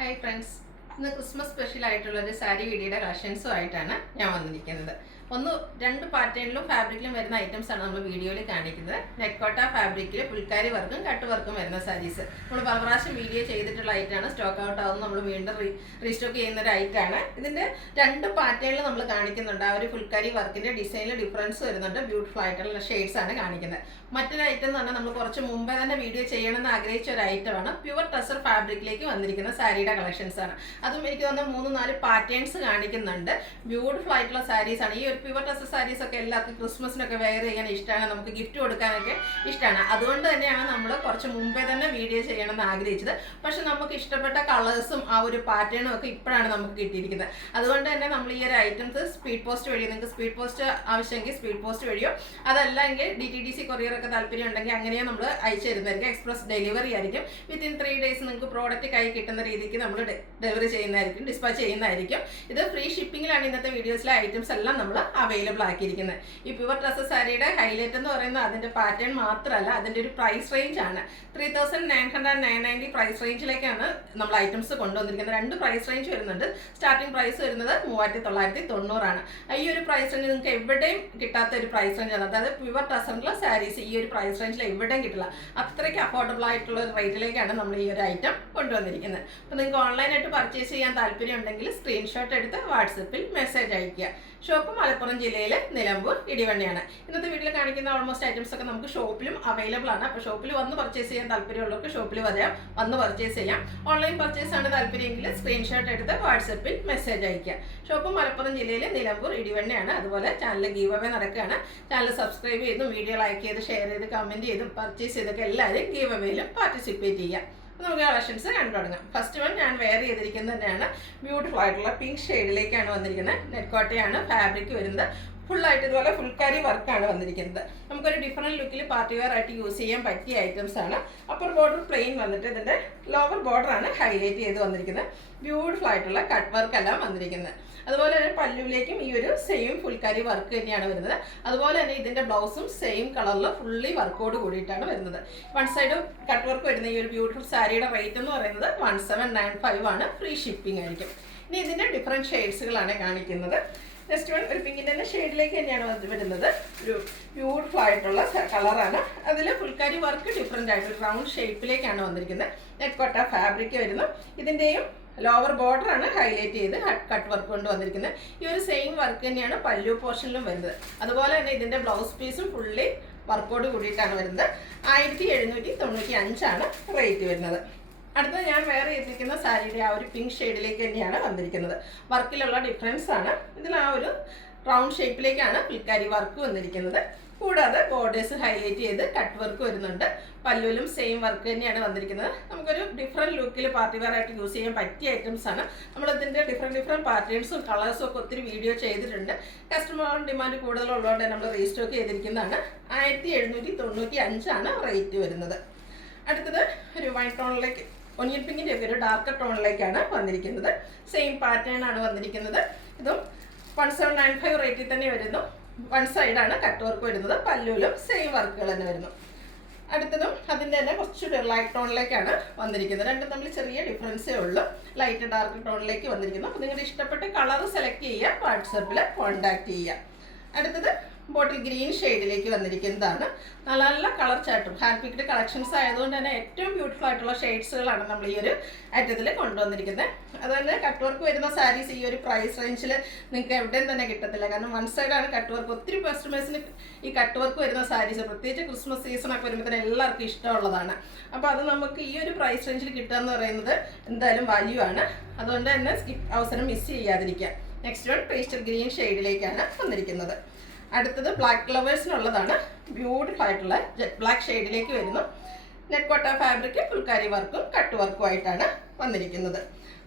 Hi friends, ഇന്ന് Christmas special ആയിട്ടുള്ള ഒരു സാരി വീഡിയോയുടെ കളക്ഷൻസുമായിട്ടാണ് ഞാൻ വന്നിരിക്കുന്നത്. രണ്ട് പാറ്റേണിലും ഫാബ്രിക്കിലും വരുന്ന ഐറ്റംസ് ആണ് നമ്മൾ വീഡിയോയിൽ കാണിക്കുന്നത്. നെക്കോട്ട ഫാബ്രിക്കിൽ പുൽക്കാരി വർക്കും കട്ട് വർക്കും വരുന്ന സാരീസ് നമ്മൾ പല പ്രാവശ്യം വീഡിയോ ചെയ്തിട്ടുള്ള ഐറ്റമാണ്. സ്റ്റോക്ക് ഔട്ട് ആവുന്ന നമ്മൾ വീണ്ടും റീസ്റ്റോക്ക് ചെയ്യുന്ന ഒരു ഐറ്റമാണ്. ഇതിൻ്റെ രണ്ട് പാറ്റേണിൽ നമ്മൾ കാണിക്കുന്നുണ്ട്. ആ ഒരു പുൽക്കാരി വർക്കിൻ്റെ ഡിസൈനിൽ ഡിഫറൻസ് വരുന്നുണ്ട്. ബ്യൂട്ടിഫുൾ ആയിട്ടുള്ള ഷെയ്ഡ്സ് ആണ് കാണിക്കുന്നത്. മറ്റൊരു ഐറ്റം എന്ന് പറഞ്ഞാൽ നമ്മൾ കുറച്ച് മുമ്പേ തന്നെ വീഡിയോ ചെയ്യണമെന്ന് ആഗ്രഹിച്ച ഒരു ഐറ്റമാണ്. പ്യുവർ ടസർ ഫാബ്രിക്കിലേക്ക് വന്നിരിക്കുന്ന സാരിയുടെ കളക്ഷൻസ് ആണ്. അതും എനിക്ക് തോന്നുന്ന 3-4 പാറ്റേൺസ് കാണിക്കുന്നുണ്ട്. ബ്യൂട്ടിഫുൾ ആയിട്ടുള്ള സാരീസ് ആണ്. ഈ ഒരു പ്യുവർ ടസർ സാരീസ് ഒക്കെ എല്ലാവർക്കും ക്രിസ്മസിനൊക്കെ വെയർ ചെയ്യാൻ ഇഷ്ടമാണ്, നമുക്ക് ഗിഫ്റ്റ് കൊടുക്കാനൊക്കെ ഇഷ്ടമാണ്. അതുകൊണ്ട് തന്നെയാണ് നമ്മൾ കുറച്ച് മുമ്പേ തന്നെ വീഡിയോ ചെയ്യണമെന്ന് ആഗ്രഹിച്ചത്. പക്ഷെ നമുക്ക് ഇഷ്ടപ്പെട്ട കളേഴ്സും ആ ഒരു പാറ്റേണും ഒക്കെ ഇപ്പോഴാണ് നമുക്ക് കിട്ടിയിരിക്കുന്നത്. അതുകൊണ്ട് തന്നെ നമ്മൾ ഈ ഒരു ഐറ്റംസ് സ്പീഡ് പോസ്റ്റ് വഴി, നിങ്ങൾക്ക് സ്പീഡ് പോസ്റ്റ് ആവശ്യമെങ്കിൽ സ്പീഡ് പോസ്റ്റ് വഴിയോ, അതല്ലെങ്കിൽ DTDC കൊറിയർ ഒക്കെ താല്പര്യം ഉണ്ടെങ്കിൽ അങ്ങനെയോ നമ്മൾ അയച്ചു തരുന്നതായിരിക്കും. എക്സ്പ്രസ് ഡെലിവറി ആയിരിക്കും. വിത്തിൻ 3 days നിങ്ങൾക്ക് പ്രോഡക്റ്റ് കൈ കിട്ടുന്ന രീതിക്ക് നമ്മൾ ഡെലിവറി ചെയ്യുന്നതായിരിക്കും, ഡിസ്പാച്ച് ചെയ്യുന്നതായിരിക്കും. ഇത് ഫ്രീ ഷിപ്പിങ്ങിലാണ് ഇന്നത്തെ വീഡിയോസിലെ ഐറ്റംസ് എല്ലാം നമ്മൾ അവൈലബിൾ ആക്കിയിരിക്കുന്നത്. ഈ പ്യുവർ ടസർ സാരിയുടെ ഹൈലൈറ്റ് എന്ന് പറയുന്നത് അതിൻ്റെ പാറ്റേൺ മാത്രമല്ല, അതിൻ്റെ ഒരു പ്രൈസ് റേഞ്ച് ആണ്. 3990 പ്രൈസ് റേഞ്ചിലേക്കാണ് നമ്മൾ ഐറ്റംസ് കൊണ്ടുവന്നിരിക്കുന്നത്. 2 പ്രൈസ് റേഞ്ച് വരുന്നുണ്ട്. സ്റ്റാർട്ടിംഗ് പ്രൈസ് വരുന്നത് 3990 ഈ ഒരു പ്രൈസ് റേഞ്ച് നിങ്ങൾക്ക് എവിടെയും കിട്ടാത്ത ഒരു പ്രൈസ് റേഞ്ച് ആണ്. അതായത് പ്യുവർ ടസറിലുള്ള സാരീസ് ഈ ഒരു പ്രൈസ് റേഞ്ചിൽ എവിടെയും കിട്ടില്ല. അത്രയ്ക്ക് അഫോർഡബിൾ ആയിട്ടുള്ള ഒരു റേറ്റിലേക്കാണ് നമ്മൾ ഈ ഒരു ഐറ്റം കൊണ്ടുവന്നിരിക്കുന്നത്. അപ്പോൾ നിങ്ങൾക്ക് ഓൺലൈനായിട്ട് പർച്ചേസ് ചെയ്യാൻ താല്പര്യം ഉണ്ടെങ്കിൽ സ്ക്രീൻഷോട്ട് എടുത്ത് വാട്സപ്പിൽ മെസ്സേജ് അയയ്ക്കുക. ഷോപ്പ് മലപ്പുറം ജില്ലയിൽ നിലമ്പൂർ ഇടിവണ്ടിയാണ്. ഇന്നത്തെ വീട്ടിൽ കാണിക്കുന്ന ഓൾമോസ്റ്റ് ഐറ്റംസ് ഒക്കെ നമുക്ക് ഷോപ്പിലും അവൈലബിൾ ആണ്. അപ്പോൾ ഷോപ്പിൽ വന്ന് പർച്ചേസ് ചെയ്യാൻ താല്പര്യമുള്ളവർക്ക് ഷോപ്പിൽ വന്ന് പർച്ചേസ് ചെയ്യാം. ഓൺലൈൻ പർച്ചേസ് ആണ് താല്പര്യമെങ്കിൽ സ്ക്രീൻഷോട്ട് എടുത്ത് വാട്സപ്പിൽ മെസ്സേജ് അയയ്ക്കുക. ഷോപ്പ് മലപ്പുറം ജില്ലയിൽ നിലമ്പൂർ ഇടിവണ്ടിയാണ്. അതുപോലെ ചാനൽ ഗീവ് അവേ നടക്കുകയാണ്. ചാനൽ സബ്സ്ക്രൈബ് ചെയ്തും വീഡിയോ ലൈക്ക് ചെയ്ത് ഷെയർ ചെയ്ത് കമൻറ്റ് ചെയ്തും പർച്ചേസ് ചെയ്തൊക്കെ എല്ലാവരും ഗീവ് അവേയിലും പാർട്ടിസിപ്പേറ്റ് ചെയ്യുക. നമുക്ക് കളക്ഷൻസ് കണ്ടു തുടങ്ങാം. ഫസ്റ്റ് വൺ ഞാൻ വെയർ ചെയ്തിരിക്കുന്നത് തന്നെയാണ്. ബ്യൂട്ടിഫുൾ ആയിട്ടുള്ള പിങ്ക് ഷെയ്ഡിലേക്കാണ് വന്നിരിക്കുന്നത്. നെറ്റ്കോട്ടയാണ് ഫാബ്രിക് വരുന്നത്. ഫുള്ളായിട്ട് ഇതുപോലെ ഫുൾക്കാരി വർക്കാണ് വന്നിരിക്കുന്നത്. നമുക്കൊരു ഡിഫറെൻറ്റ് ലുക്കിൽ പാർട്ടി വെയർ ആയിട്ട് യൂസ് ചെയ്യാൻ പറ്റിയ ഐറ്റംസ് ആണ്. അപ്പർ ബോർഡർ പ്ലെയിൻ വന്നിട്ട് ഇതിൻ്റെ ലോവർ ബോർഡറാണ് ഹൈലൈറ്റ് ചെയ്ത് വന്നിരിക്കുന്നത്. ബ്യൂട്ടിഫുൾ ആയിട്ടുള്ള കട്ട് വർക്കെല്ലാം വന്നിരിക്കുന്നത്. അതുപോലെ തന്നെ പല്ലുവിലേക്കും ഈ ഒരു സെയിം ഫുൾക്കാരി വർക്ക് തന്നെയാണ് വരുന്നത്. അതുപോലെ തന്നെ ഇതിൻ്റെ ബ്ലൗസും സെയിം കളറിൽ ഫുള്ളി വർക്കോട് കൂടിയിട്ടാണ് വരുന്നത്. വൺ സൈഡ് കട്ട് വർക്ക് വരുന്ന ഈ ഒരു ബ്യൂട്ടിഫുൾ സാരിയുടെ റേറ്റ് എന്ന് പറയുന്നത് 1795 ആണ്. ഫ്രീ ഷിപ്പിംഗ് ആയിരിക്കും. ഇനി ഇതിൻ്റെ ഡിഫറെൻറ്റ് ഷെയ്ഡ്സുകളാണ് കാണിക്കുന്നത്. നെക്സ്റ്റ് വൺ ഒരു പിങ്കിൻ്റെ തന്നെ ഷെയ്ഡിലേക്ക് തന്നെയാണ് വരുന്നത്. ഒരു ബ്യൂട്ടിഫുൾ ആയിട്ടുള്ള കളറാണ്. അതിൽ ഫുൾക്കാരി വർക്ക് ഡിഫറെൻ്റ് ആയിട്ട് റൗണ്ട് ഷേപ്പിലേക്കാണ് വന്നിരിക്കുന്നത്. നെറ്റ്കോട്ട ഫാബ്രിക് വരുന്നു. ഇതിൻ്റെയും ലോവർ ബോർഡറാണ് ഹൈലൈറ്റ് ചെയ്ത് കട്ട് വർക്ക് കൊണ്ട് വന്നിരിക്കുന്നത്. ഈ ഒരു സെയിം വർക്ക് തന്നെയാണ് പല്ലു പോർഷനിലും വരുന്നത്. അതുപോലെ തന്നെ ഇതിൻ്റെ ബ്ലൗസ് പീസും ഫുള്ളി വർക്കോട് കൂടിയിട്ടാണ് വരുന്നത്. 1795 റേറ്റ് വരുന്നത്. അടുത്തത് ഞാൻ വെയർ ചെയ്തിരിക്കുന്ന സാരിയുടെ ആ ഒരു പിങ്ക് ഷെയ്ഡിലേക്ക് തന്നെയാണ് വന്നിരിക്കുന്നത്. വർക്കിലുള്ള ഡിഫറൻസ് ആണ്. ഇതിൽ ആ ഒരു റൗണ്ട് ഷേപ്പിലേക്കാണ് പുൽക്കാരി വർക്ക് വന്നിരിക്കുന്നത്. കൂടാതെ ബോർഡേഴ്സ് ഹൈലൈറ്റ് ചെയ്ത് കട്ട് വർക്ക് വരുന്നുണ്ട്. പല്ലുവിലും സെയിം വർക്ക് തന്നെയാണ് വന്നിരിക്കുന്നത്. നമുക്കൊരു ഡിഫറെൻറ്റ് ലുക്കിൽ പാർട്ടി വെയർ ആയിട്ട് യൂസ് ചെയ്യാൻ പറ്റിയ ഐറ്റംസ് ആണ്. നമ്മളിതിൻ്റെ ഡിഫറെൻറ്റ് പാറ്റേൺസും കളേഴ്സും ഒക്കെ ഒത്തിരി വീഡിയോ ചെയ്തിട്ടുണ്ട്. കസ്റ്റമർ ഡിമാൻഡ് കൂടുതലുള്ളതുകൊണ്ട് നമ്മൾ റീസ്റ്റോക്ക് ചെയ്തിരിക്കുന്നതാണ്. 1795 റേറ്റ് വരുന്നത്. അടുത്തത് ഒരു വൈറ്റ് ടോണിലേക്ക്, ഒനിയൻ പിങ്കിൻ്റെ ഒക്കെ ഒരു ഡാർക്ക് ടോണിലേക്കാണ് വന്നിരിക്കുന്നത്. സെയിം പാറ്റേൺ ആണ് വന്നിരിക്കുന്നത്. ഇതും 1795 റേറ്റിൽ തന്നെ വരുന്നു. വൺ സൈഡാണ് കട്ട് വർക്ക് വരുന്നത്. പല്ലുവിലും സെയിം വർക്കുകൾ തന്നെ വരുന്നു. അടുത്തതും അതിൻ്റെ തന്നെ കുറച്ചുകൂടി ലൈറ്റ് ടോണിലേക്കാണ് വന്നിരിക്കുന്നത്. രണ്ടും തമ്മിൽ ചെറിയ ഡിഫറൻസേ ഉള്ളൂ. ലൈറ്റ് ഡാർക്ക് ടോണിലേക്ക് വന്നിരിക്കുന്നു. അപ്പോൾ നിങ്ങളുടെ ഇഷ്ടപ്പെട്ട കളർ സെലക്ട് ചെയ്യുക, വാട്സപ്പിൽ കോൺടാക്റ്റ് ചെയ്യുക. അടുത്തത് ബോട്ടിൽ ഗ്രീൻ ഷെയ്ഡിലേക്ക് വന്നിരിക്കുന്നതാണ്. നല്ല നല്ല കളർ ചാർട്ടും ഹാൻഡ് പിക്ഡ് കളക്ഷൻസ് ആയതുകൊണ്ട് തന്നെ ഏറ്റവും ബ്യൂട്ടിഫുൾ ആയിട്ടുള്ള ഷെയ്ഡ്സുകളാണ് നമ്മൾ ഈ ഒരു ഐറ്റത്തിൽ കൊണ്ടുവന്നിരിക്കുന്നത്. അതുപോലെ കട്ട് വർക്ക് വരുന്ന സാരീസ് ഈ ഒരു പ്രൈസ് റേഞ്ചിൽ നിങ്ങൾക്ക് എവിടെയും തന്നെ കിട്ടത്തില്ല. കാരണം വൺ സൈഡാണ് കട്ട് വർക്ക്. ഒത്തിരി കസ്റ്റമേഴ്സിന് ഈ കട്ട് വർക്ക് വരുന്ന സാരീസ് പ്രത്യേകിച്ച് ക്രിസ്മസ് സീസണൊക്കെ വരുമ്പോഴത്തേന് എല്ലാവർക്കും ഇഷ്ടമുള്ളതാണ്. അപ്പോൾ അത് നമുക്ക് ഈ ഒരു പ്രൈസ് റേഞ്ചിൽ കിട്ടുക എന്ന് പറയുന്നത് എന്തായാലും വാല്യൂ ആണ്. അതുകൊണ്ട് തന്നെ അവസരം മിസ് ചെയ്യാതിരിക്കുക. നെക്സ്റ്റ് വൺ പേസ്റ്റൽ ഗ്രീൻ ഷെയ്ഡിലേക്കാണ് വന്നിരിക്കുന്നത്. അടുത്തത് ബ്ലാക്ക് ലവേഴ്സിനുള്ളതാണ്. ബ്യൂട്ടിഫുൾ ആയിട്ടുള്ള ജെറ്റ് ബ്ലാക്ക് ഷെയ്ഡിലേക്ക് വരുന്നു. നെറ്റ്കോട്ട ഫാബ്രിക് ഫുൾക്കാരി വർക്കും കട്ട് വർക്കും ആയിട്ടാണ് വന്നിരിക്കുന്നത്.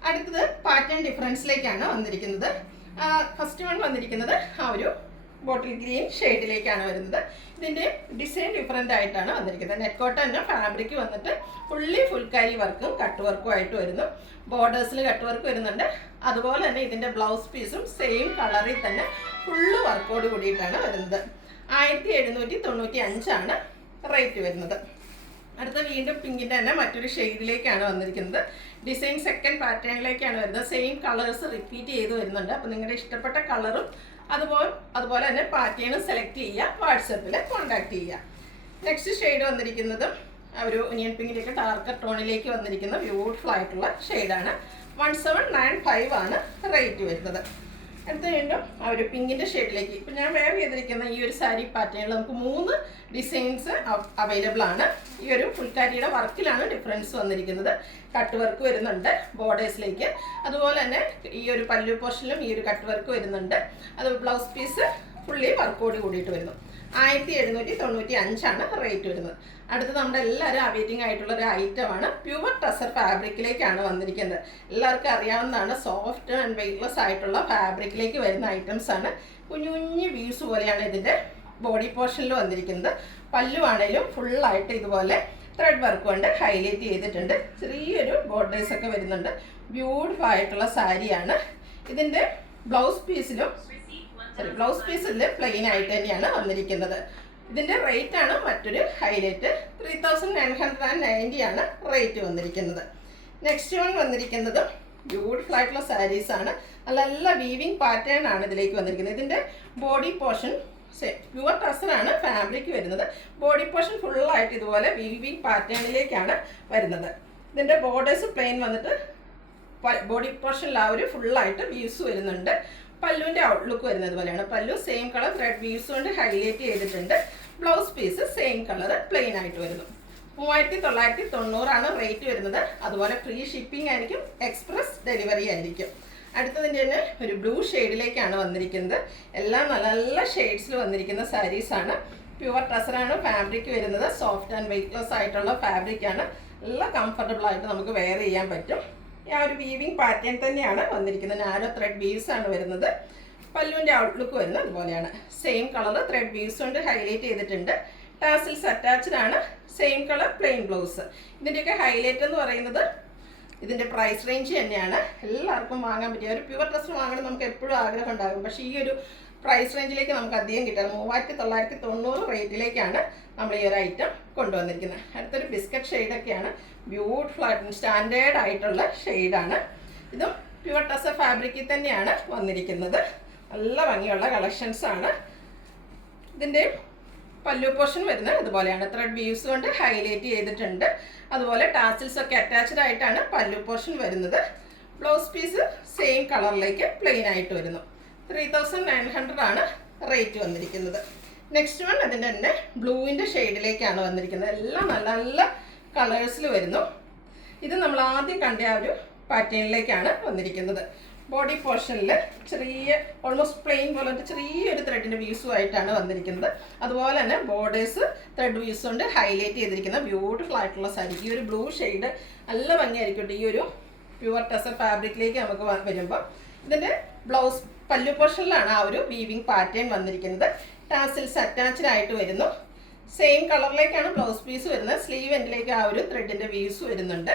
അടുത്തത് പാറ്റേൺ ഡിഫറൻസിലേക്കാണ് വന്നിരിക്കുന്നത്. ഫസ്റ്റ് വൺ വന്നിരിക്കുന്നത് ആ ഒരു ബോട്ടിൽ ഗ്രീൻ ഷെയ്ഡിലേക്കാണ് വരുന്നത്. ഇതിൻ്റെ ഡിസൈൻ ഡിഫറെൻ്റ് ആയിട്ടാണ് വന്നിരിക്കുന്നത്. നെറ്റ്കോട്ട തന്നെ ഫാബ്രിക് വന്നിട്ട് ഫുൾക്കാരി വർക്കും കട്ട് വർക്കും ആയിട്ട് വരുന്നു. ബോർഡേഴ്സിൽ കട്ട് വർക്ക് വരുന്നുണ്ട്. അതുപോലെ തന്നെ ഇതിൻ്റെ ബ്ലൗസ് പീസും സെയിം കളറിൽ തന്നെ ഫുള്ള് വർക്കോട് കൂടിയിട്ടാണ് വരുന്നത്. 1795 റേറ്റ് വരുന്നത്. അടുത്ത വീണ്ടും പിങ്കിൻ്റെ തന്നെ മറ്റൊരു ഷെയ്ഡിലേക്കാണ് വന്നിരിക്കുന്നത്. ഡിസൈൻ സെക്കൻഡ് പാറ്റേണിലേക്കാണ് വരുന്നത്. സെയിം കളേഴ്സ് റിപ്പീറ്റ് ചെയ്ത് വരുന്നുണ്ട്. അപ്പോൾ നിങ്ങളുടെ ഇഷ്ടപ്പെട്ട കളറും അതുപോലെ തന്നെ പാറ്റേണും സെലക്ട് ചെയ്യുക, വാട്സപ്പിൽ കോൺടാക്ട് ചെയ്യുക. നെക്സ്റ്റ് ഷെയ്ഡ് വന്നിരിക്കുന്നത് ഒരു ഒനിയൻ പിങ്കിലേക്ക് ഡാർക്കർ ടോണിലേക്ക് വന്നിരിക്കുന്ന ബ്യൂട്ടിഫുൾ ആയിട്ടുള്ള ഷെയ്ഡാണ്. 1795 ആണ് റേറ്റ് വരുന്നത്. അടുത്ത വീണ്ടും ആ ഒരു പിങ്കിൻ്റെ ഷെയ്ഡിലേക്ക് ഇപ്പം ഞാൻ വെയർ ചെയ്തിരിക്കുന്ന ഈ ഒരു സാരി പാറ്റേണിൽ നമുക്ക് 3 ഡിസൈൻസ് അവൈലബിൾ ആണ്. ഈ ഒരു ഫുൾക്കാരിയുടെ വർക്കിലാണ് ഡിഫറൻസ് വന്നിരിക്കുന്നത്. കട്ട് വർക്ക് വരുന്നുണ്ട് ബോർഡേഴ്സിലേക്ക്. അതുപോലെ തന്നെ ഈ ഒരു പല്ലു പോർഷനിലും ഈ ഒരു കട്ട് വർക്ക് വരുന്നുണ്ട്. അത് ബ്ലൗസ് പീസ് ഫുള്ളി വർക്കോട് കൂടിയിട്ട് വരുന്നു. 1795 ആണ് റേറ്റ് വരുന്നത്. അടുത്ത് നമ്മുടെ എല്ലാവരും അവൈറ്റിംഗ് ആയിട്ടുള്ള ഒരു ഐറ്റമാണ് പ്യുവർ ടസർ ഫാബ്രിക്കിലേക്കാണ് വന്നിരിക്കുന്നത്. എല്ലാവർക്കും അറിയാവുന്നതാണ്, സോഫ്റ്റ് ആൻഡ് വെയ്റ്റ്ലെസ് ആയിട്ടുള്ള ഫാബ്രിക്കിലേക്ക് വരുന്ന ഐറ്റംസ് ആണ്. കുഞ്ഞു കുഞ്ഞു വ്യൂസ് പോലെയാണ് ഇതിൻ്റെ ബോഡി പോർഷനിൽ വന്നിരിക്കുന്നത്. പല്ലു ആണെങ്കിലും ഫുള്ളായിട്ട് ഇതുപോലെ ത്രെഡ് വർക്ക് കൊണ്ട് ഹൈലൈറ്റ് ചെയ്തിട്ടുണ്ട്. ചെറിയൊരു ബോർഡേഴ്സ് ഒക്കെ വരുന്നുണ്ട്. ബ്യൂട്ടിഫുൾ ആയിട്ടുള്ള സാരിയാണ്. ഇതിൻ്റെ ബ്ലൗസ് പീസിൽ പ്ലെയിൻ ആയിട്ട് തന്നെയാണ് വന്നിരിക്കുന്നത്. ഇതിൻ്റെ റേറ്റ് ആണ് മറ്റൊരു ഹൈലൈറ്റ്. 3990 ആണ് റേറ്റ് വന്നിരിക്കുന്നത്. നെക്സ്റ്റ് വൺ വന്നിരിക്കുന്നത് ബ്യൂട്ടിഫുൾ ആയിട്ടുള്ള സാരീസാണ്. നല്ല വീവിങ് പാറ്റേൺ ആണ് ഇതിലേക്ക് വന്നിരിക്കുന്നത്. ഇതിൻ്റെ ബോഡി പോർഷൻ പ്യുവർ ടസറാണ് ഫാബ്രിക് വരുന്നത്. ബോഡി പോർഷൻ ഫുള്ളായിട്ട് ഇതുപോലെ വീവിങ് പാറ്റേണിലേക്കാണ് വരുന്നത്. ഇതിൻ്റെ ബോർഡേഴ്സ് പ്ലെയിൻ വന്നിട്ട് ബോഡി പോർഷനിൽ ആ ഒരു ഫുള്ളായിട്ട് വ്യൂസ് വരുന്നുണ്ട്. പല്ലുവിൻ്റെ ഔട്ട്ലുക്ക് വരുന്നത് പോലെയാണ്. Pallu same colour thread weaves കൊണ്ട് ഹൈലൈറ്റ് ചെയ്തിട്ടുണ്ട്. Blouse piece same colour plain ആയിട്ട് വരുന്നു. 3990 ആണ് റേറ്റ് വരുന്നത്. അതുപോലെ ഫ്രീ ഷിപ്പിംഗ് ആയിരിക്കും, എക്സ്പ്രസ് ഡെലിവറി ആയിരിക്കും. അടുത്തതിൻ്റെ തന്നെ ഒരു ബ്ലൂ ഷെയ്ഡിലേക്കാണ് വന്നിരിക്കുന്നത്. എല്ലാം നല്ല നല്ല ഷെയ്ഡ്സിൽ വന്നിരിക്കുന്ന സാരീസാണ്. പ്യുവർ ടസറാണ് ഫാബ്രിക് വരുന്നത്. സോഫ്റ്റ് ആൻഡ് വെയ്റ്റ്ലെസ് ആയിട്ടുള്ള ഫാബ്രിക്കാണ്. നല്ല കംഫർട്ടബിൾ ആയിട്ട് നമുക്ക് വെയർ ചെയ്യാൻ പറ്റും. ആ ഒരു വീവിങ് പാറ്റേൺ തന്നെയാണ് വന്നിരിക്കുന്നത്. നാരോ ത്രെഡ് വീവ്സ് ആണ് വരുന്നത്. പല്ലുവിൻ്റെ ഔട്ട്ലുക്ക് വരുന്നത് അതുപോലെയാണ്. സെയിം കളർ ത്രെഡ് വീവ്സ് കൊണ്ട് ഹൈലൈറ്റ് ചെയ്തിട്ടുണ്ട്. ടാസിൽസ് അറ്റാച്ച്ഡ് ആണ്. Same colour plain blouse. ഇതിൻ്റെയൊക്കെ ഹൈലൈറ്റ് എന്ന് പറയുന്നത് ഇതിൻ്റെ പ്രൈസ് റേഞ്ച് തന്നെയാണ്. എല്ലാവർക്കും വാങ്ങാൻ പറ്റിയ ഒരു പ്യുവർ ഡ്രസ്സ് വാങ്ങണം നമുക്ക് എപ്പോഴും ആഗ്രഹം ഉണ്ടാകും. പക്ഷേ ഈ ഒരു പ്രൈസ് റേഞ്ചിലേക്ക് നമുക്ക് അധികം കിട്ടാറ്. 3990 റേറ്റിലേക്കാണ് നമ്മൾ ഈ ഒരു ഐറ്റം കൊണ്ടുവന്നിരിക്കുന്നത്. അടുത്തൊരു ബിസ്ക്കറ്റ് ഷെയ്ഡൊക്കെയാണ്. ബ്യൂട്ടിഫുൾ ആയിട്ട് സ്റ്റാൻഡേർഡ് ആയിട്ടുള്ള ഷെയ്ഡാണ്. ഇതും പ്യുവർ ടസർ ഫാബ്രിക്കിൽ തന്നെയാണ് വന്നിരിക്കുന്നത്. നല്ല ഭംഗിയുള്ള കളക്ഷൻസാണ്. ഇതിൻ്റെ പല്ലു പോർഷൻ വരുന്നത് അതുപോലെയാണ്. ത്രെഡ് വ്യൂസ് കൊണ്ട് ഹൈലൈറ്റ് ചെയ്തിട്ടുണ്ട്. അതുപോലെ ടാസിൽസ് ഒക്കെ അറ്റാച്ച്ഡ് ആയിട്ടാണ് പല്ലു പോർഷൻ വരുന്നത്. ബ്ലൗസ് പീസ് സെയിം കളറിലേക്ക് പ്ലെയിൻ ആയിട്ട് വരുന്നു. 3900 ആണ് റേറ്റ് വന്നിരിക്കുന്നത്. നെക്സ്റ്റ് വൺ അതിൻ്റെ തന്നെ ബ്ലൂവിൻ്റെ ഷെയ്ഡിലേക്കാണ് വന്നിരിക്കുന്നത്. എല്ലാം നല്ല നല്ല കളേഴ്സിൽ വരുന്നു. ഇത് നമ്മൾ ആദ്യം കണ്ട ആ ഒരു പാറ്റേണിലേക്കാണ് വന്നിരിക്കുന്നത്. ബോഡി പോർഷനിൽ ചെറിയ ഓൾമോസ്റ്റ് പ്ലെയിൻ പോലത്തെ ചെറിയൊരു ത്രെഡിൻ്റെ വ്യൂസുമായിട്ടാണ് വന്നിരിക്കുന്നത്. അതുപോലെ തന്നെ ബോർഡേഴ്സ് ത്രെഡ് വ്യൂസ് കൊണ്ട് ഹൈലൈറ്റ് ചെയ്തിരിക്കുന്ന ബ്യൂട്ടിഫുൾ ആയിട്ടുള്ള സാരി. ഈ ഒരു ബ്ലൂ ഷെയ്ഡ് നല്ല ഭംഗിയായിരിക്കും ഈ ഒരു പ്യുവർ ടസർ ഫാബ്രിക്കിലേക്ക് നമുക്ക് വരുമ്പോൾ. ഇതിൻ്റെ ബ്ലൗസ് പല്ലു പോർഷനിലാണ് ആ ഒരു വീവിങ് പാറ്റേൺ വന്നിരിക്കുന്നത്. ടാസിൽസ് അറ്റാച്ച്ഡ് ആയിട്ട് വരുന്നു. സെയിം കളറിലേക്കാണ് ബ്ലൗസ് പീസ് വരുന്നത്. സ്ലീവ് എൻഡിലേക്ക് ആ ഒരു ത്രെഡിൻ്റെ വ്യൂസ് വരുന്നുണ്ട്.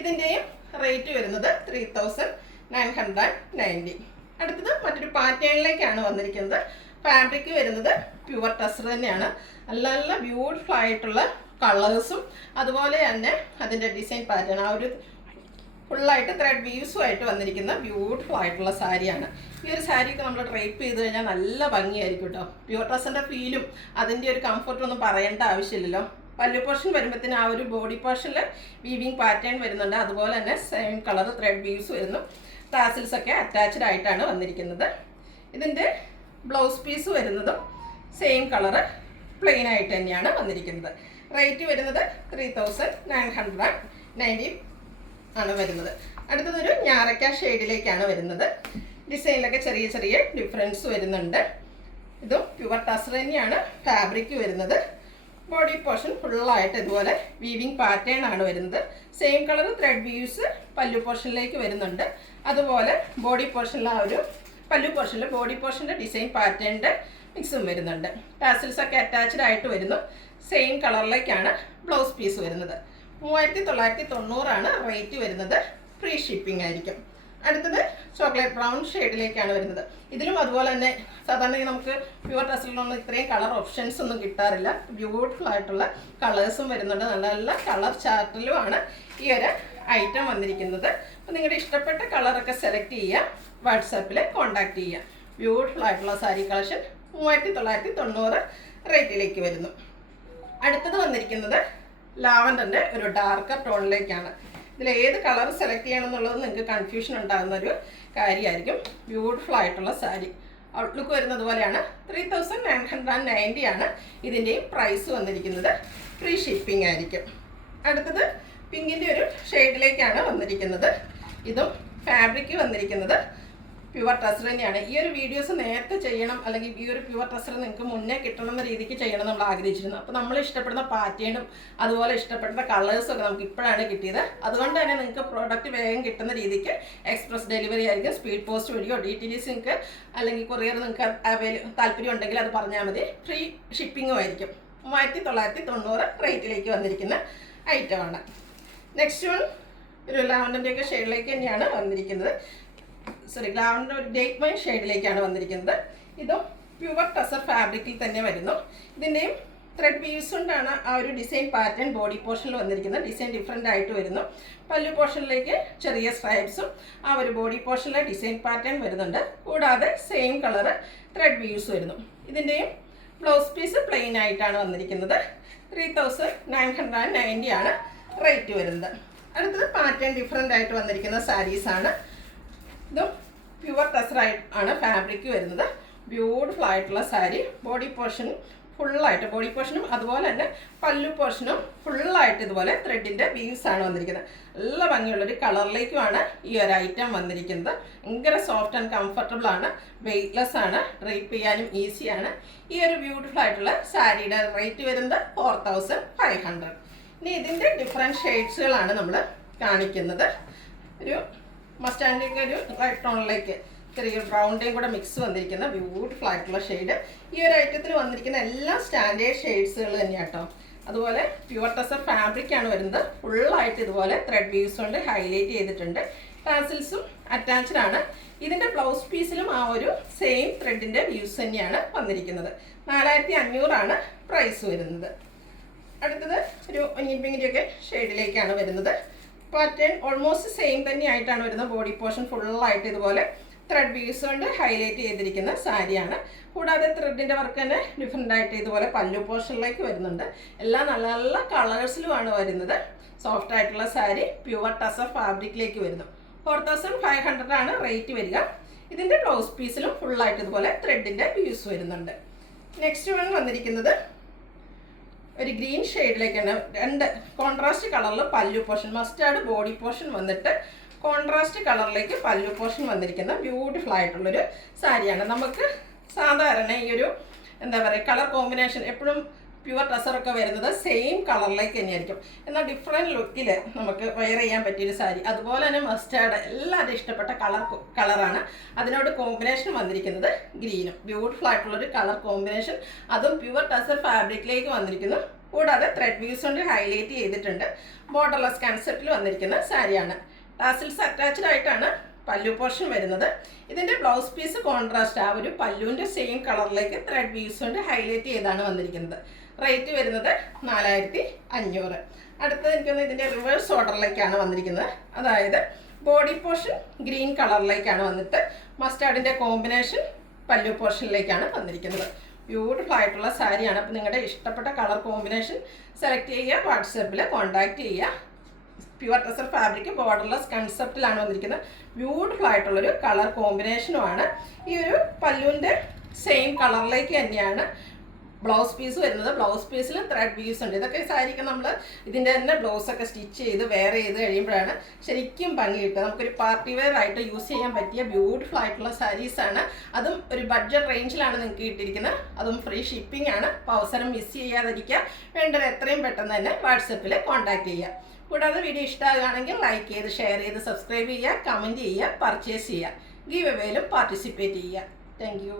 ഇതിൻ്റെയും റേറ്റ് വരുന്നത് 3990. അടുത്തത് മറ്റൊരു പാറ്റേണിലേക്കാണ് വന്നിരിക്കുന്നത്. ഫാബ്രിക് വരുന്നത് പ്യുവർ ടസർ തന്നെയാണ്. നല്ല നല്ല ബ്യൂട്ടിഫുൾ ആയിട്ടുള്ള കളേഴ്സും അതുപോലെ തന്നെ അതിൻ്റെ ഡിസൈൻ പാറ്റേൺ ആ ഒരു ഫുള്ളായിട്ട് ത്രെഡ് വ്യൂസുമായിട്ട് വന്നിരിക്കുന്ന ബ്യൂട്ടിഫുൾ ആയിട്ടുള്ള സാരിയാണ്. ഈ ഒരു സാരിയൊക്കെ നമ്മൾ ഡ്രൈപ്പ് ചെയ്ത് കഴിഞ്ഞാൽ നല്ല ഭംഗിയായിരിക്കും കേട്ടോ. പ്യുവർ ഡ്രസ്സിൻ്റെ ഫീലും അതിൻ്റെ ഒരു കംഫർട്ടൊന്നും പറയേണ്ട ആവശ്യമില്ലല്ലോ. പല്ലു പോർഷൻ വരുമ്പോഴത്തേന് ആ ഒരു ബോഡി പോർഷനിൽ വീവിങ് പാറ്റേൺ വരുന്നുണ്ട്. അതുപോലെ തന്നെ സെയിം കളർ ത്രെഡ് വ്യൂസ് വരുന്നു. ടാസിൽസ് ഒക്കെ അറ്റാച്ച്ഡ് ആയിട്ടാണ് വന്നിരിക്കുന്നത്. ഇതിൻ്റെ ബ്ലൗസ് പീസ് വരുന്നതും സെയിം കളറ് പ്ലെയിൻ ആയിട്ട് തന്നെയാണ് വന്നിരിക്കുന്നത്. റേറ്റ് വരുന്നത് 3990 ആണ് വരുന്നത്. അടുത്തതൊരു ഞാറക്ക ഷെയ്ഡിലേക്കാണ് വരുന്നത്. ഡിസൈനിലൊക്കെ ചെറിയ ചെറിയ ഡിഫറൻസ് വരുന്നുണ്ട്. ഇതും പ്യുവർ ടസർ തന്നെയാണ് ഫാബ്രിക് വരുന്നത്. ബോഡി പോർഷൻ ഫുള്ളായിട്ട് ഇതുപോലെ വീവിങ് പാറ്റേൺ ആണ് വരുന്നത്. സെയിം കളർ ത്രെഡ് വ്യൂസ് പല്ലു പോർഷനിലേക്ക് വരുന്നുണ്ട്. അതുപോലെ ബോഡി പോർഷനിൽ ആ ഒരു പല്ലു പോർഷനിൽ ബോഡി പോർഷൻ്റെ ഡിസൈൻ പാറ്റേണിൻ്റെ മിക്സും വരുന്നുണ്ട്. ടാസിൽസ് ഒക്കെ അറ്റാച്ച്ഡ് ആയിട്ട് വരുന്നു. സെയിം കളറിലേക്കാണ് ബ്ലൗസ് പീസ് വരുന്നത്. 3990 ആണ് റേറ്റ് വരുന്നത്. ഫ്രീ ഷിപ്പിംഗ് ആയിരിക്കും. അടുത്തത് ചോക്ലേറ്റ് ബ്രൗൺ ഷെയ്ഡിലേക്കാണ് വരുന്നത്. ഇതിലും അതുപോലെ തന്നെ സാധാരണ നമുക്ക് പ്യുവർ ടെസറിലൊന്നും ഇത്രയും കളർ ഓപ്ഷൻസ് ഒന്നും കിട്ടാറില്ല. ബ്യൂട്ടിഫുൾ ആയിട്ടുള്ള കളേഴ്സും വരുന്നുണ്ട്. നല്ല നല്ല കളർ ചാർട്ടിലുമാണ് ഈ ഒരു ഐറ്റം വന്നിരിക്കുന്നത്. അപ്പോൾ നിങ്ങളുടെ ഇഷ്ടപ്പെട്ട കളറൊക്കെ സെലക്ട് ചെയ്യുക, വാട്സാപ്പിൽ കോൺടാക്റ്റ് ചെയ്യുക. ബ്യൂട്ടിഫുൾ ആയിട്ടുള്ള സാരി കളക്ഷൻ 3990 റേറ്റിലേക്ക് വരുന്നു. അടുത്തത് വന്നിരിക്കുന്നത് ലാവൻഡറിൻ്റെ ഒരു ഡാർക്കർ ടോണിലേക്കാണ്. ഇതിൽ ഏത് കളർ സെലക്ട് ചെയ്യണം എന്നുള്ളത് നിങ്ങൾക്ക് കൺഫ്യൂഷൻ ഉണ്ടാകുന്ന ഒരു കാര്യമായിരിക്കും. ബ്യൂട്ടിഫുൾ ആയിട്ടുള്ള സാരി ഔട്ട്ലുക്ക് വരുന്നത് പോലെയാണ്. 3990 ആണ് ഇതിൻ്റെയും പ്രൈസ് വന്നിരിക്കുന്നത്. ഫ്രീ ഷിപ്പിംഗ് ആയിരിക്കും. അടുത്തത് പിങ്കിൻ്റെ ഒരു ഷെയ്ഡിലേക്കാണ് വന്നിരിക്കുന്നത്. ഇതും ഫാബ്രിക് വന്നിരിക്കുന്നത് പ്യുവർ ടെസർ തന്നെയാണ്. ഈ ഒരു വീഡിയോസ് നേരത്തെ ചെയ്യണം, അല്ലെങ്കിൽ ഈ ഒരു പ്യുവർ ടെസർ നിങ്ങൾക്ക് മുന്നേ കിട്ടണമെന്ന രീതിക്ക് ചെയ്യണം നമ്മൾ ആഗ്രഹിച്ചിരുന്നു. അപ്പോൾ നമ്മൾ ഇഷ്ടപ്പെടുന്ന പാറ്റേണും അതുപോലെ ഇഷ്ടപ്പെടുന്ന കളേഴ്സും ഒക്കെ നമുക്ക് ഇപ്പോഴാണ് കിട്ടിയത്. അതുകൊണ്ട് തന്നെ നിങ്ങൾക്ക് പ്രോഡക്റ്റ് വേഗം കിട്ടുന്ന രീതിക്ക് എക്സ്പ്രസ് ഡെലിവറി ആയിരിക്കും. സ്പീഡ് പോസ്റ്റ് വഴിയോ DTDC നിങ്ങൾക്ക് അല്ലെങ്കിൽ കൊറിയർ നിങ്ങൾക്ക് താല്പര്യം ഉണ്ടെങ്കിൽ അത് പറഞ്ഞാൽ മതി. ഫ്രീ ഷിപ്പിങ്ങും ആയിരിക്കും. 3990 റേറ്റിലേക്ക് വന്നിരിക്കുന്ന ഐറ്റമാണ്. നെക്സ്റ്റ് വൺ ഒരു ലാവൻഡറിൻ്റെയൊക്കെ ഷെയ്ഡിലേക്ക് തന്നെയാണ് വന്നിരിക്കുന്നത്. ലാവൻഡർ ഒരു ഡേറ്റ് വൈൻ ഷെയ്ഡിലേക്കാണ് വന്നിരിക്കുന്നത്. ഇതും പ്യുവർ ടെസർ ഫാബ്രിക്കിൽ തന്നെ വരുന്നു. ഇതിൻ്റെയും ത്രെഡ് വീവ്സ് കൊണ്ടാണ് ആ ഒരു ഡിസൈൻ പാറ്റേൺ ബോഡി പോർഷനിൽ വന്നിരിക്കുന്നത്. ഡിസൈൻ ഡിഫറെൻ്റ് ആയിട്ട് വരുന്നു. പല്ലു പോർഷനിലേക്ക് ചെറിയ സ്ട്രൈപ്സും ആ ഒരു ബോഡി പോർഷനിലെ ഡിസൈൻ പാറ്റേൺ വരുന്നുണ്ട്. കൂടാതെ സെയിം കളറ് ത്രെഡ് വീവ്സ് വരുന്നു. ഇതിൻ്റെയും ബ്ലൗസ് പീസ് പ്ലെയിൻ ആയിട്ടാണ് വന്നിരിക്കുന്നത്. 3990 ആണ് റേറ്റ് വരുന്നത്. അടുത്തത് പാറ്റേൺ ഡിഫറെൻ്റ് ആയിട്ട് വന്നിരിക്കുന്ന സാരീസാണ്. ഇതും പ്യുവർ ടെസർ ആണ് ഫാബ്രിക് വരുന്നത്. ബ്യൂട്ടിഫുൾ ആയിട്ടുള്ള സാരി. ബോഡി പോർഷനും ഫുള്ളായിട്ട്, ബോഡി പോർഷനും അതുപോലെ തന്നെ പല്ലു പോർഷനും ഫുള്ളായിട്ട് ഇതുപോലെ ത്രെഡിൻ്റെ വീവ്സ് ആണ് വന്നിരിക്കുന്നത്. നല്ല ഭംഗിയുള്ളൊരു കളറിലേക്കുമാണ് ഈ ഒരു ഐറ്റം വന്നിരിക്കുന്നത്. ഭയങ്കര സോഫ്റ്റ് ആൻഡ് കംഫർട്ടബിൾ ആണ്, വെയ്റ്റ്ലെസ് ആണ്, ഡ്രൈപ്പ് ചെയ്യാനും ഈസിയാണ്. ഈ ഒരു ബ്യൂട്ടിഫുൾ ആയിട്ടുള്ള സാരിയുടെ റേറ്റ് വരുന്നത് 4500. ഇനി ഇതിൻ്റെ ഡിഫറെൻറ്റ് ഷെയ്ഡ്സുകളാണ് നമ്മൾ കാണിക്കുന്നത്. ഒരു മസ്റ്റാൻഡിൻ്റെ ഒരു റെഡ് ടോണിലേക്ക് ചെറിയ ബ്രൗണിൻ്റെയും കൂടെ മിക്സ് വന്നിരിക്കുന്ന ബ്യൂട്ടിഫുൾ ആയിട്ടുള്ള ഷെയ്ഡ്. ഈ ഒരു ഐറ്റത്തിൽ വന്നിരിക്കുന്ന എല്ലാം സ്റ്റാൻഡേർഡ് ഷെയ്ഡ്സുകൾ തന്നെയാണ് കേട്ടോ. അതുപോലെ പ്യുവർ ടെസർ ഫാബ്രിക്കാണ് വരുന്നത്. ഫുള്ളായിട്ട് ഇതുപോലെ ത്രെഡ് വീവ്സ് കൊണ്ട് ഹൈലൈറ്റ് ചെയ്തിട്ടുണ്ട്. ടാസിൽസും അറ്റാച്ച്ഡ് ആണ്. ഇതിൻ്റെ ബ്ലൗസ് പീസിലും ആ ഒരു സെയിം ത്രെഡിൻ്റെ വ്യൂസ് തന്നെയാണ് വന്നിരിക്കുന്നത്. 4500 ആണ് പ്രൈസ് വരുന്നത്. അടുത്തത് ഒരു ഒനിയൻ പിങ്കിൻ്റെയൊക്കെ ഷെയ്ഡിലേക്കാണ് വരുന്നത്. പാറ്റേൺ ഓൾമോസ്റ്റ് സെയിം തന്നെയായിട്ടാണ് വരുന്നത്. ബോഡി പോർഷൻ ഫുള്ളായിട്ട് ഇതുപോലെ ത്രെഡ് വീവ്സ് കൊണ്ട് ഹൈലൈറ്റ് ചെയ്തിരിക്കുന്ന സാരിയാണ്. കൂടാതെ ത്രെഡിൻ്റെ വർക്ക് തന്നെ ഡിഫറെൻ്റ് ആയിട്ട് ഇതുപോലെ പല്ലു പോർഷനിലേക്ക് വരുന്നുണ്ട്. എല്ലാം നല്ല നല്ല കളേഴ്സിലുമാണ് വരുന്നത്. സോഫ്റ്റ് ആയിട്ടുള്ള സാരി പ്യുവർ ടെസർ ഫാബ്രിക്കിലേക്ക് വരുന്നു. 4500 ആണ് റേറ്റ് വരിക. ഇതിൻ്റെ ബ്ലൗസ് പീസിലും ഫുള്ളായിട്ട് ഇതുപോലെ ത്രെഡിൻ്റെ വ്യൂസ് വരുന്നുണ്ട്. നെക്സ്റ്റ് വൺ വന്നിരിക്കുന്നത് ഒരു ഗ്രീൻ ഷെയ്ഡിലേക്കാണ്. രണ്ട് കോൺട്രാസ്റ്റ് കളറിൽ പല്ലു പോർഷൻ, മസ്റ്റാർഡ് ബോഡി പോർഷൻ വന്നിട്ട് കോൺട്രാസ്റ്റ് കളറിലേക്ക് പല്ലു പോർഷൻ വന്നിരിക്കുന്ന ബ്യൂട്ടിഫുൾ ആയിട്ടുള്ളൊരു സാരിയാണ്. നമുക്ക് സാധാരണ ഈ ഒരു എന്താ പറയുക കളർ കോമ്പിനേഷൻ എപ്പോഴും പ്യുവർ ടെസറൊക്കെ വരുന്നത് സെയിം കളറിലേക്ക് തന്നെയായിരിക്കും. എന്നാൽ ഡിഫറെൻറ്റ് ലുക്കിൽ നമുക്ക് വെയർ ചെയ്യാൻ പറ്റിയൊരു സാരി. അതുപോലെ തന്നെ മസ്റ്റാർഡ് എല്ലാവരും ഇഷ്ടപ്പെട്ട കളറാണ്. അതിനോട് കോമ്പിനേഷൻ വന്നിരിക്കുന്നത് ഗ്രീനും. ബ്യൂട്ടിഫുൾ ആയിട്ടുള്ളൊരു കളർ കോമ്പിനേഷൻ, അതും പ്യുവർ ടെസർ ഫാബ്രിക്കിലേക്ക് വന്നിരിക്കുന്നു. കൂടാതെ ത്രെഡ് വീവ്സ് കൊണ്ട് ഹൈലൈറ്റ് ചെയ്തിട്ടുണ്ട്. ബോർഡർലെസ് കൺസെപ്റ്റിൽ വന്നിരിക്കുന്ന സാരിയാണ്. ടാസിൽസ് അറ്റാച്ച്ഡ് ആയിട്ടാണ് പല്ലു പോർഷൻ വരുന്നത്. ഇതിൻ്റെ ബ്ലൗസ് പീസ് കോൺട്രാസ്റ്റ് ആ ഒരു പല്ലുവിൻ്റെ സെയിം കളറിലേക്ക് ത്രെഡ് വീവ്സ് കൊണ്ട് ഹൈലൈറ്റ് ചെയ്താണ് വന്നിരിക്കുന്നത്. റേറ്റ് വരുന്നത് 4500. അടുത്തത് എനിക്കൊന്ന് ഇതിൻ്റെ റിവേഴ്സ് ഓർഡറിലേക്കാണ് വന്നിരിക്കുന്നത്. അതായത് ബോഡി പോർഷൻ ഗ്രീൻ കളറിലേക്കാണ് വന്നിട്ട് മസ്റ്റാർഡിൻ്റെ കോമ്പിനേഷൻ പല്ലു പോർഷനിലേക്കാണ് വന്നിരിക്കുന്നത്. ബ്യൂട്ടിഫുൾ ആയിട്ടുള്ള സാരിയാണ്. അപ്പോൾ നിങ്ങളുടെ ഇഷ്ടപ്പെട്ട കളർ കോമ്പിനേഷൻ സെലക്ട് ചെയ്യുക, വാട്സാപ്പിൽ കോൺടാക്റ്റ് ചെയ്യുക. പ്യുവർ ടെസർ ഫാബ്രിക് ബോർഡർലെസ് കൺസെപ്റ്റിലാണ് വന്നിരിക്കുന്നത്. ബ്യൂട്ടിഫുൾ ആയിട്ടുള്ളൊരു കളർ കോമ്പിനേഷനുമാണ്. ഈ ഒരു പല്ലുവിൻ്റെ സെയിം കളറിലേക്ക് തന്നെയാണ് ബ്ലൗസ് പീസ് വരുന്നത്. ബ്ലൗസ് പീസിലും ത്രെഡ് വീവ്സ് ഉണ്ട്. ഇതൊക്കെ സാരിക്ക് നമ്മൾ ഇതിൻ്റെ തന്നെ ബ്ലൗസൊക്കെ സ്റ്റിച്ച് ചെയ്ത് വെയർ ചെയ്ത് കഴിയുമ്പോഴാണ് ശരിക്കും ഭംഗി കിട്ടുക. നമുക്കൊരു പാർട്ടി വെയർ ആയിട്ട് യൂസ് ചെയ്യാൻ പറ്റിയ ബ്യൂട്ടിഫുൾ ആയിട്ടുള്ള സാരീസാണ്. അതും ഒരു ബഡ്ജറ്റ് റേഞ്ചിലാണ് നിങ്ങൾക്ക് കിട്ടിയിരിക്കുന്നത്. അതും ഫ്രീ ഷിപ്പിംഗ് ആണ്. അപ്പോൾ അവസരം മിസ് ചെയ്യാതിരിക്കുക. വേണ്ടത് എത്രയും പെട്ടെന്ന് തന്നെ വാട്സപ്പിൽ കോൺടാക്റ്റ് ചെയ്യുക. കൂടാതെ വീഡിയോ ഇഷ്ടമാകുകയാണെങ്കിൽ ലൈക്ക് ചെയ്ത് ഷെയർ ചെയ്ത് സബ്സ്ക്രൈബ് ചെയ്യുക, കമൻറ്റ് ചെയ്യുക, പർച്ചേസ് ചെയ്യുക. ഗീവ് അവേയിലും പാർട്ടിസിപ്പേറ്റ് ചെയ്യുക. Thank you.